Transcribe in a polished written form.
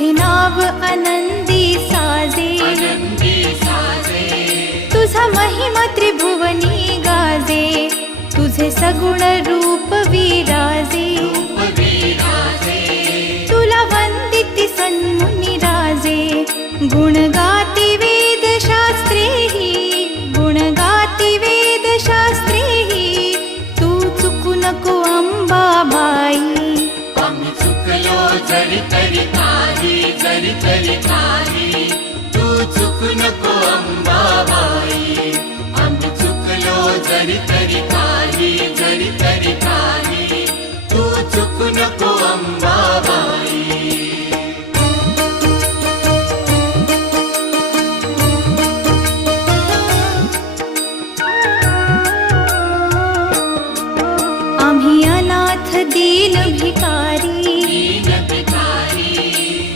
तुझे नाव आनंदी साजे, तुझा महिमा त्रिभुवनी गाजे, तुझे सगुण रूप विराजे, तुला वंदिती सन्मुनी राजे, गुण गाती वेद शास्त्रेहि, गुण गाती वेद शास्त्रेहि, तू चुकू नको अंबाबाई. आम्ही चुकलो जरी तरी काही, जरी तरी काही, तू चुकू नको अंबाबाई. आम्ही चुकलो जरी तरी काही, जरी तरी काही, तू चुकू नको अंबाबाई.